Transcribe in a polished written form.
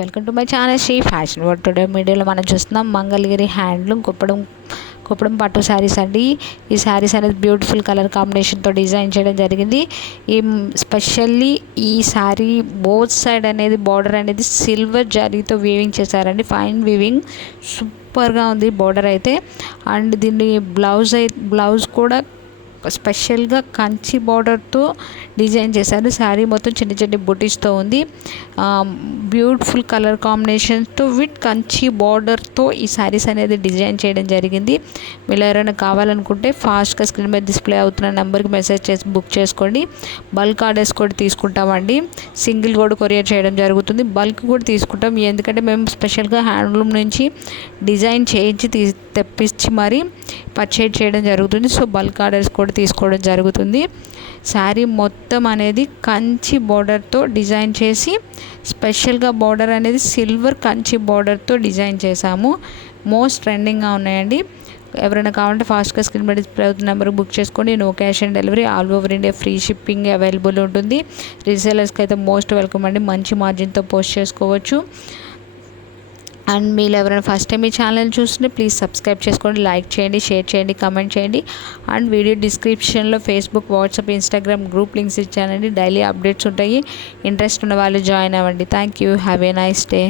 Welcome to my channel Sri fashion world. Today వీడియోలో మనం చూస్తున్నాం మంగళగిరి హ్యాండ్లూమ్ కుప్పడం పట్టు శారీస్ అండి. ఈ శారీస్ అనేది బ్యూటిఫుల్ కలర్ కాంబినేషన్తో డిజైన్ చేయడం జరిగింది. ఈ స్పెషల్లీ ఈ శారీ బోత్ సైడ్ అనేది బార్డర్ అనేది సిల్వర్ జరీతో వీవింగ్ చేశారండి. ఫైన్ వీవింగ్ సూపర్గా ఉంది బార్డర్ అయితే. అండ్ దీన్ని బ్లౌజ్ కూడా స్పెషల్గా కంచి బార్డర్తో డిజైన్ చేశారు. శారీ మొత్తం చిన్న చిన్న బుటీస్తో ఉంది. బ్యూటిఫుల్ కలర్ కాంబినేషన్తో విత్ కంచి బార్డర్తో ఈ శారీస్ అనేది డిజైన్ చేయడం జరిగింది. మీరు ఎవరైనా కావాలనుకుంటే ఫాస్ట్గా స్క్రీన్ మీద డిస్ప్లే అవుతున్న నెంబర్కి మెసేజ్ చేసి బుక్ చేసుకోండి. బల్క్ ఆర్డర్స్ కూడా తీసుకుంటామండి. సింగిల్ కూడా కొరియర్ చేయడం జరుగుతుంది. బల్క్ కూడా తీసుకుంటాం, ఎందుకంటే మేము స్పెషల్గా హ్యాండ్లూమ్ నుంచి డిజైన్ చేయించి తెప్పించి మరీ పర్చేజ్ చేయడం జరుగుతుంది. సో బల్క్ ఆర్డర్స్ కూడా తీసుకోవడం జరుగుతుంది. శారీ మొత్తం అనేది కంచి బార్డర్తో డిజైన్ చేసి స్పెషల్గా బార్డర్ అనేది సిల్వర్ కంచి బార్డర్తో డిజైన్ చేశాము. మోస్ట్ ట్రెండింగ్గా ఉన్నాయండి. ఎవరైనా కావాలంటే ఫాస్ట్గా స్క్రీన్ మీద డిస్ప్లే అవుతున్న నెంబర్కి బుక్ చేసుకోండి. No cash on delivery, all over India free shipping available ఉంటుంది. రీసేలర్స్కి అయితే మోస్ట్ వెల్కమ్ అండి. మంచి మార్జిన్తో పోస్ట్ చేసుకోవచ్చు. అండ్ మీరు ఎవరైనా ఫస్ట్ టైం ఈ ఛానల్ చూస్తుంటే ప్లీజ్ సబ్స్క్రైబ్ చేసుకోండి, లైక్ చేయండి, షేర్ చేయండి, కమెంట్ చేయండి. అండ్ వీడియో డిస్క్రిప్షన్లో Facebook, WhatsApp, Instagram group links ఇచ్చానండి. డైలీ అప్డేట్స్ ఉంటాయి. ఇంట్రెస్ట్ ఉన్న వాళ్ళు జాయిన్ అవ్వండి. Thank you. Have a nice day.